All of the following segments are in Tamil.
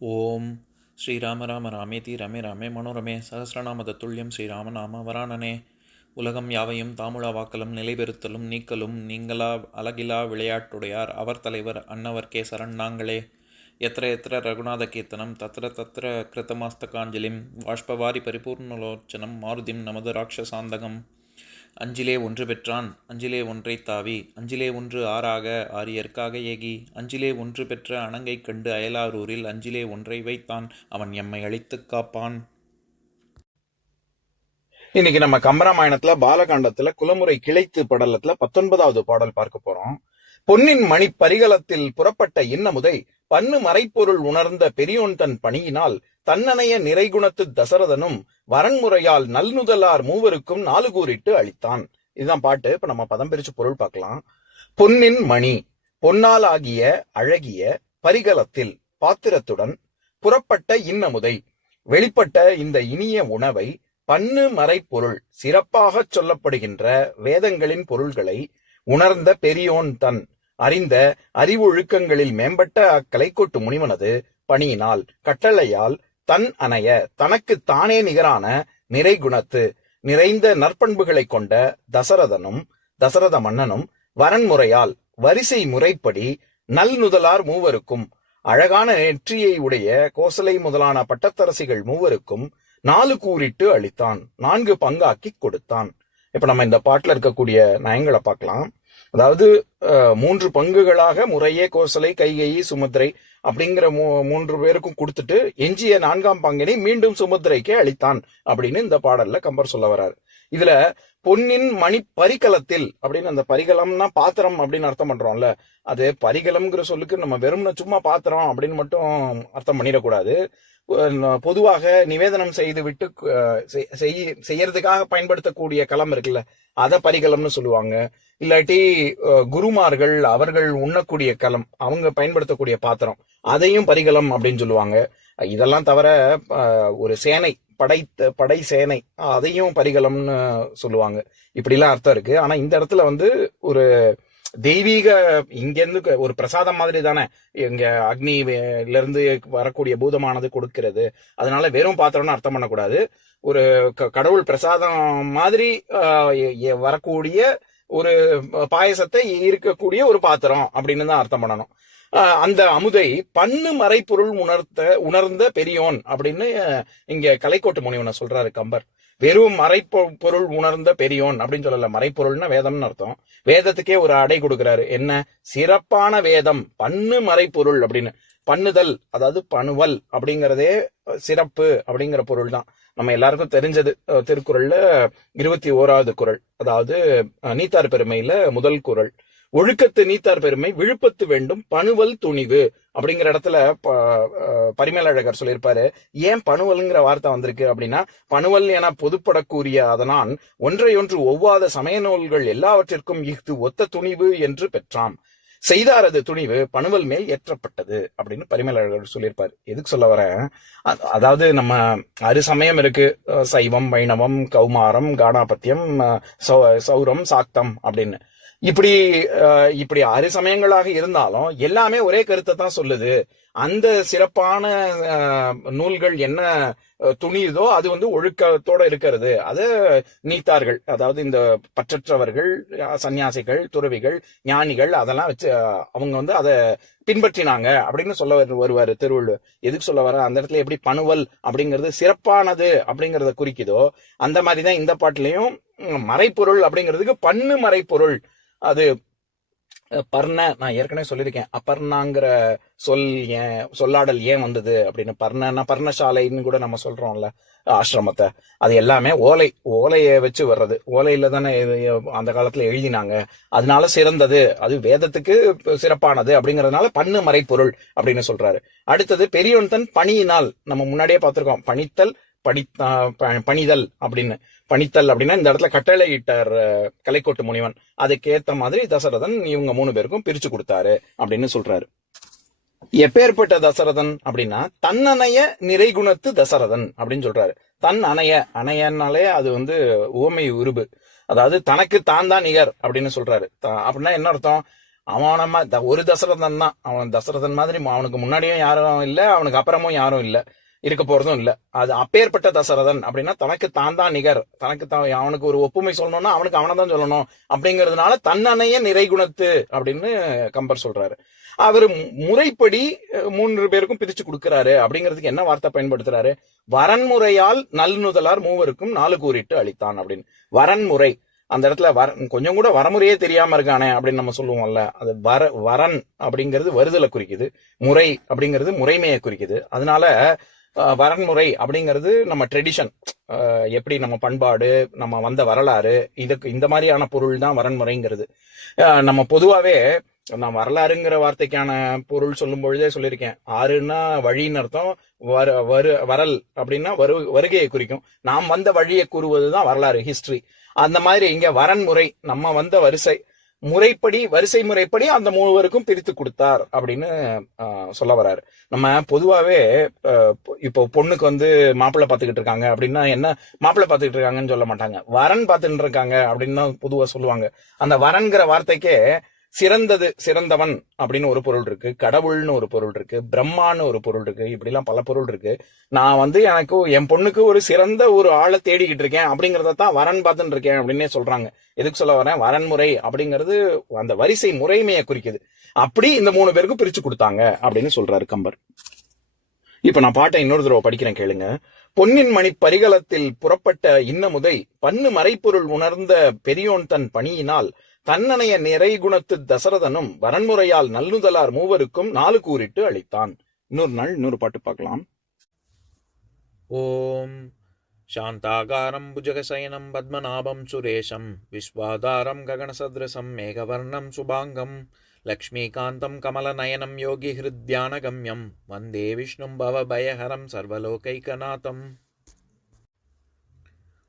ஓம் ஸ்ரீராம ராம ராமேதி ரமே ராமே மனோரமே சகசிரநாம தத்துல்யம் ஸ்ரீராம நாம வராணனே. உலகம் யாவையும் தாமுழா வாக்கலும் நிலைபெறுத்தலும் நீக்கலும் நீங்களா அழகிலா விளையாட்டுடையார் அவர் தலைவர் அன்னவர் சரண் நாங்களே. எத்திர எத்திர ரகுநாத கீர்த்தனம் தத்திர தத்திர கிருத்தமாஸ்தகாஞ்சலிம் வாஷ்பவாரி பரிபூர்ணலோச்சனம் மாருதிம் நமது ராட்சசாந்தகம். அஞ்சிலே ஒன்று பெற்றான் அஞ்சிலே ஒன்றை தாவி அஞ்சிலே ஒன்று ஆறாக ஆரியர்க்காக ஏகி அஞ்சிலே ஒன்று பெற்ற அணங்கை கண்டு அயலாரூரில் அஞ்சிலே ஒன்றை வைத்தான் அவன் எம்மை அழித்துக் காப்பான். இன்னைக்கு நம்ம கம்பராமாயணத்துல பாலகாண்டத்துல குலமுறை கிளைத்து படலத்துல 19வது பாடல் பார்க்க போறோம். பொன்னின் மணி பரிகலத்தில் புறப்பட்ட இன்னமுதை பன்னு மறைப்பொருள் உணர்ந்த பெரியோன் தன் பணியினால் தன்னனைய நிறைகுணத்து தசரதனும் வரன்முறையால் நல்நுதலார் மூவருக்கும் 4 கூறிட்டு அளித்தான். இதுதான் பாட்டு. இப்ப நம்ம பதம் பிரிச்சு பொருள் பார்க்கலாம். பொன்னின் மணி, பொன்னால் ஆகிய அழகிய, பரிகலத்தில் பாத்திரத்துடன் புறப்பட்ட இன்னமுதை, வெளிப்பட்ட இந்த இனிய உணவை, பன்னு மறைப்பொருள் சிறப்பாக சொல்லப்படுகின்ற வேதங்களின் பொருள்களை உணர்ந்த பெரியோன் தன் அறிந்த அறிவொழுக்கங்களில் மேம்பட்ட அக்கலைக்கோட்டு முனிவனது பணியினால் கட்டளையால் தன் அணைய தனக்கு தானே நிகரான நிறைகுணத்து நிறைந்த நற்பண்புகளை கொண்ட தசரதனும் தசரத மன்னனும் வரன்முறையால் வரிசை முறைப்படி நல்நுதலார் மூவருக்கும் அழகான நெற்றியை உடைய கோசலை முதலான பட்டத்தரசிகள் மூவருக்கும் 4 கூறிட்டு அளித்தான், 4 பங்காக்கி கொடுத்தான். இப்ப நம்ம இந்த பாட்டுல இருக்கக்கூடிய நயங்களை பார்க்கலாம். அதாவது 3 பங்குகளாக முறையே கோசலை, கைகேயி, சுமத்ரை அப்படிங்கிற 3 பேருக்கும் கொடுத்துட்டு எஞ்சிய 4ஆம் பங்கினை மீண்டும் சுமத்ரைக்கே அளித்தான் அப்படின்னு இந்த பாடல்ல கம்பர் சொல்ல வர்றாரு. இதுல பொன்னின் மணி பரிகலத்தில் அப்படின்னு, அந்த பரிகலம்னா பாத்திரம் அப்படின்னு அர்த்தம் பண்றோம்ல, அது பரிகலம்ங்கிற சொல்லுக்கு நம்ம வெறும்னா சும்மா பாத்திரம் அப்படின்னு மட்டும் அர்த்தம் பண்ணிடக்கூடாது. பொதுவாக நிவேதனம் செய்து விட்டு செய்யறதுக்காக பயன்படுத்தக்கூடிய களம் இருக்குல்ல, அத பரிகலம்னு சொல்லுவாங்க. இல்லாட்டி குருமார்கள் அவர்கள் உண்ணக்கூடிய களம், அவங்க பயன்படுத்தக்கூடிய பாத்திரம், அதையும் பரிகலம் அப்படின்னு சொல்லுவாங்க. இதெல்லாம் தவிர ஒரு சேனை, படை சேனை, அதையும் பரிகலம்னு சொல்லுவாங்க. இப்படி எல்லாம் அர்த்தம் இருக்கு. ஆனா இந்த இடத்துல ஒரு தெய்வீக, இங்க இருந்து ஒரு பிரசாதம் மாதிரி தானே இங்க அக்னில இருந்து வரக்கூடிய பூதமானது கொடுக்கிறது. அதனால வெறும் பாத்திரம்னு அர்த்தம் பண்ணக்கூடாது. ஒரு கடவுள் பிரசாதம் மாதிரி வரக்கூடிய ஒரு பாயசத்தை இருக்கக்கூடிய ஒரு பாத்திரம் அப்படின்னு தான் அர்த்தம் பண்ணணும். அந்த அமுதை பன்னு மறைப்பொருள் உணர்ந்த பெரியோன் அப்படின்னு இங்க கலைக்கோட்டு முனிவனை சொல்றாரு கம்பர். வெறும் மறைப்பொருள் உணர்ந்த பெரியோன் அப்படின்னு சொல்லல. மறைப்பொருள்னா வேதம்னு அர்த்தம். வேதத்துக்கே ஒரு அடை கொடுக்கிறாரு. என்ன? சிறப்பான வேதம், பன்னு மறைப்பொருள் அப்படின்னு. பண்ணுதல், அதாவது பணுவல் அப்படிங்கறதே சிறப்பு அப்படிங்கிற பொருள் தான். நம்ம எல்லாருக்கும் தெரிஞ்சது. திருக்குறள்ல 21வது குறள், அதாவது நீத்தார் பெருமையில முதல் குறள், ஒழுக்கத்து நீத்தார் பெருமை விழுப்பத்து வேண்டும் பணுவல் துணிவு அப்படிங்கிற இடத்துல பரிமேலழகர் சொல்லியிருப்பாரு. ஏன் பணுவல்ங்கிற வார்த்தை வந்திருக்கு அப்படின்னா, பணுவல் என பொதுப்படக்கூடிய அதனால் ஒன்றையொன்று ஒவ்வாத சமய நூல்கள் எல்லாவற்றிற்கும் இஃது ஒத்த துணிவு என்று பெற்றாம், செய்தாரது துணிவு பணுவல் மேல் ஏற்றப்பட்டது அப்படின்னு பரிமேலழகர் சொல்லியிருப்பாரு. எதுக்கு சொல்ல வரேன்? அதாவது நம்ம 6 சமயம் இருக்கு. சைவம், வைணவம், கௌமாரம், காணாபத்தியம், சௌரம், சாக்தம் அப்படின்னு. இப்படி 6 சமயங்களாக இருந்தாலும் எல்லாமே ஒரே கருத்தை தான் சொல்லுது. அந்த சிறப்பான நூல்கள் என்ன துணியுதோ அது ஒழுக்கத்தோட இருக்கிறது. அது நீத்தார்கள், அதாவது இந்த பற்றற்றவர்கள், சன்னியாசிகள், துறவிகள், ஞானிகள், அதெல்லாம் வச்சு அவங்க அதை பின்பற்றினாங்க அப்படின்னு சொல்ல வருவாரு திருவள்ளுவர். எதுக்கு சொல்ல வர? அந்த இடத்துல எப்படி பணுவல் அப்படிங்கிறது சிறப்பானது அப்படிங்கறத குறிக்குதோ, அந்த மாதிரிதான் இந்த பாட்டுலயும் மறைப்பொருள் அப்படிங்கிறதுக்கு பன்னு மறைப்பொருள். அது பர்ண, நான் ஏற்கனவே சொல்லியிருக்கேன். அப்பர்ணாங்கிற சொல்லாடல் ஏன் வந்தது அப்படின்னு. பர்ணனா பர்ணசாலைன்னு கூட நம்ம சொல்றோம்ல ஆசிரமத்தை. அது எல்லாமே ஓலையை வச்சு வர்றது. ஓலையில தானே அந்த காலத்துல எழுதினாங்க. அதனால சிறந்தது, அது வேதத்துக்கு சிறப்பானது அப்படிங்கறதுனால பன்னு மறைப்பொருள் அப்படின்னு சொல்றாரு. அடுத்தது பெரியோன் தன் பணியினால், நம்ம முன்னாடியே பார்த்திருக்கோம். பணித்தல், பணிதல் அப்படின்னு. பணித்தல் அப்படின்னா இந்த இடத்துல கட்டளையிட்டார் கலைக்கோட்டு முனிவன். அதுக்கேத்த மாதிரி தசரதன் இவங்க 3 பேருக்கும் பிரிச்சு கொடுத்தாரு அப்படின்னு சொல்றாரு. எப்பேற்பட்ட தசரதன் அப்படின்னா, தன்னணைய நிறைகுணத்து தசரதன் அப்படின்னு சொல்றாரு. தன் அணையனாலே அது உவமை உருபு, அதாவது தனக்கு தான் நிகர் அப்படின்னு சொல்றாரு. அப்படின்னா என்ன அர்த்தம்? ஒரு தசரதன் தான். அவன் தசரதன் மாதிரி அவனுக்கு முன்னாடியும் யாரும் இல்ல, அவனுக்கு அப்புறமும் யாரும் இல்ல, இருக்க போறதும் இல்ல. அது அப்பேற்பட்ட தசரதன் அப்படின்னா தனக்கு தான் தான் நிகர், தனக்கு தான். அவனுக்கு ஒரு ஒப்புமை சொல்லணும்னா அவனுக்கு அவனை தான் சொல்லணும் அப்படிங்கிறதுனால தன்னணைய நிறைகுணத்து அப்படின்னு கம்பர் சொல்றாரு. அவர் முறைப்படி 3 பேருக்கும் பிரிச்சு கொடுக்கிறாரு. அப்படிங்கிறதுக்கு என்ன வார்த்தை பயன்படுத்துறாரு? வரன்முறையால் நல்நுதலார் மூவருக்கும் 4 கூறிட்டு அளித்தான் அப்படின்னு. வரன்முறை, அந்த இடத்துல கொஞ்சம் கூட வரமுறையே தெரியாம இருக்கானே அப்படின்னு நம்ம சொல்லுவோம்ல, அது வரன் அப்படிங்கிறது வருதலை குறிக்குது, முறை அப்படிங்கிறது முறைமையை குறிக்குது. அதனால வரன்முறை அப்படிங்கிறது நம்ம ட்ரெடிஷன், எப்படி நம்ம பண்பாடு, நம்ம வந்த வரலாறு, இதுக்கு இந்த மாதிரியான பொருள் தான் வரன்முறைங்கிறது. நம்ம பொதுவாவே நான் வரலாறுங்கிற வார்த்தைக்கான பொருள் சொல்லும் பொழுதே சொல்லியிருக்கேன். ஆறுன்னா வழின்னு அர்த்தம், வரல் அப்படின்னா வருகையை குறிக்கும். நாம் வந்த வழியை கூறுவதுதான் வரலாறு, ஹிஸ்டரி. அந்த மாதிரி இங்க வரன்முறை, நம்ம வந்த வரிசை முறைப்படி அந்த 3 பேருக்கும் பிரித்து கொடுத்தார் அப்படின்னு சொல்ல வர்றாரு. நம்ம பொதுவாவே இப்போ பொண்ணுக்கு மாப்பிள்ளை பார்த்துக்கிட்டு இருக்காங்க அப்படின்னா என்ன, மாப்பிள்ளை பார்த்துக்கிட்டு இருக்காங்கன்னு சொல்ல மாட்டாங்க, வரன் பார்த்துட்டு இருக்காங்க அப்படின்னு தான் பொதுவா சொல்லுவாங்க. அந்த வரன்கிற வார்த்தைக்கே சிறந்தது, சிறந்தவன் அப்படின்னு ஒரு பொருள் இருக்கு, கடவுள்னு ஒரு பொருள் இருக்கு, பிரம்மான்னு ஒரு பொருள் இருக்கு, இப்படி எல்லாம் பல பொருள் இருக்கு. நான் எனக்கு என் பொண்ணுக்கு ஒரு சிறந்த ஒரு ஆளை தேடிக்கிட்டு இருக்கேன் அப்படிங்கறதான் வரன் பார்த்துட்டு இருக்கேன் அப்படின்னே சொல்றாங்க. எதுக்கு சொல்ல வரேன்? வரன்முறை அப்படிங்கிறது அந்த வரிசை முறைமையை குறிக்குது. அப்படி இந்த 3 பேருக்கு பிரிச்சு கொடுத்தாங்க அப்படின்னு சொல்றாரு கம்பர். இப்ப நான் பாட்டை இன்னொரு தடவை படிக்கிறேன், கேளுங்க. பொன்னின் மணி பரிகலத்தில் புறப்பட்ட இன்னமுதை பன்னு மறைப்பொருள் உணர்ந்த பெரியோன் தன் பணியினால் தன்னணைய நிறைகுணத்து தசரதனும் வரன்முறையால் நல்நுதலார் மூவருக்கும் 4 கூறிட்டு அளித்தான். இன்னொரு நாள் இன்னொரு பாட்டு பார்க்கலாம். ஓம் சாந்தாகாரம் புஜகசயனம் பத்மநாபம் சுரேஷம் விஸ்வாதாரம் ககனசத்ரசம் மேகவர்ணம் சுபாங்கம் லக்ஷ்மீகாந்தம் கமலநயனம் யோகி ஹிருத்யானகம்யம் வந்தே விஷ்ணும் பவபயஹரம் சர்வலோகைகநாதம்.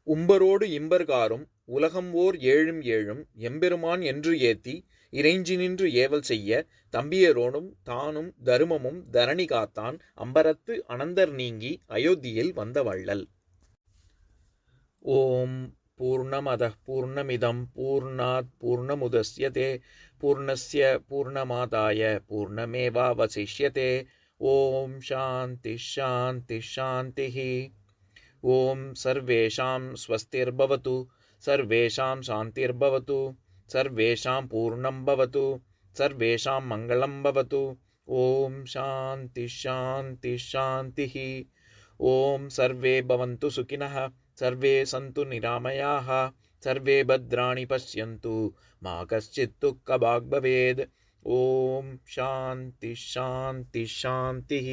உம்பரோடு இம்பர்காரும் உலகம் ஓர் 7 எம்பெருமான் என்று ஏத்தி இறைஞ்சி நின்று ஏவல் செய்ய தம்பியரோடும் தானும் தருமமும் தரணி காத்தான் அம்பரத்து அனந்தர் நீங்கி அயோத்தியில் வந்த வள்ளல். ஓம் பூர்ணமதః பூர்ணமிதம் பூர்ணாத் பூர்ணமுதஸ்யதே பூர்ணஸ்ய பூர்ணமாதாய பூர்ணமேவாவசிஷ்யதே. ஓம் சாந்தி சாந்தி சாந்திः. ஓம் சர்வேஷாம் ஸ்வஸ்திர்பவது சர்வேஷாம் சாந்திர்பவது சர்வேஷாம் பூர்ணம் பவது சர்வேஷாம் மங்களம் பவது. ஓம் சாந்தி சாந்தி சாந்திः. ஓம் சர்வே பவந்து சுகினः சர்வே சந்து நிராமயாः சர்வே பத்ராணி பஷ்யந்து மா கஷ்சித் துக்கபாக் பவேத். ஓம் சாந்தி சாந்தி சாந்திः.